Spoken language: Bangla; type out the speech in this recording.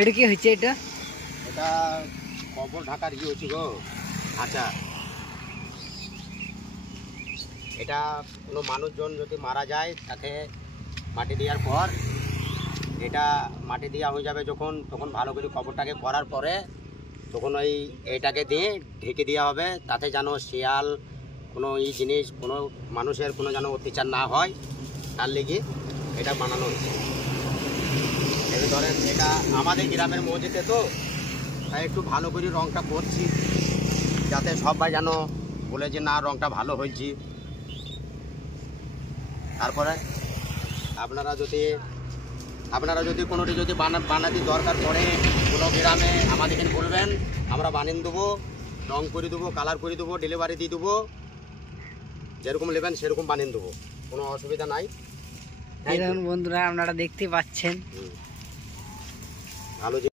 এটা কি হচ্ছে? এটা এটা কবর ঢাকার ইয়ে হচ্ছে গো। আচ্ছা, এটা কোনো মানুষজন যদি মারা যায় তাকে মাটি দেওয়ার পর এটা মাটি দেওয়া হয়ে যাবে যখন, তখন ভালো করে কবরটাকে করার পরে তখন এইটাকে দিয়ে ঢেকে দেওয়া হবে, তাতে যেন শিয়াল কোনো এই জিনিস কোনো মানুষের কোনো যেন অত্যাচার না হয়, তার লেগে এটা বানানো হয়েছে। এবার ধরেন এটা আমাদের গ্রামের মসজিদে তো, তাই একটু ভালো করে রঙটা করছি যাতে সবাই যেন বলে যে না রঙটা ভালো হয়েছে। তারপরে আপনারা যদি কোনোটি যদি বানাতে দরকার পড়ে কোনো গ্রামে আমাদেরকে বলবেন, আমরা বানিয়ে দেবো, রং করে দেবো, কালার করে দেবো, ডেলিভারি দিয়ে দেবো, যেরকম নেবেন সেরকম বানিয়ে দেবো, কোনো অসুবিধা নাই। বন্ধুরা আপনারা দেখতে পাচ্ছেন ভালো।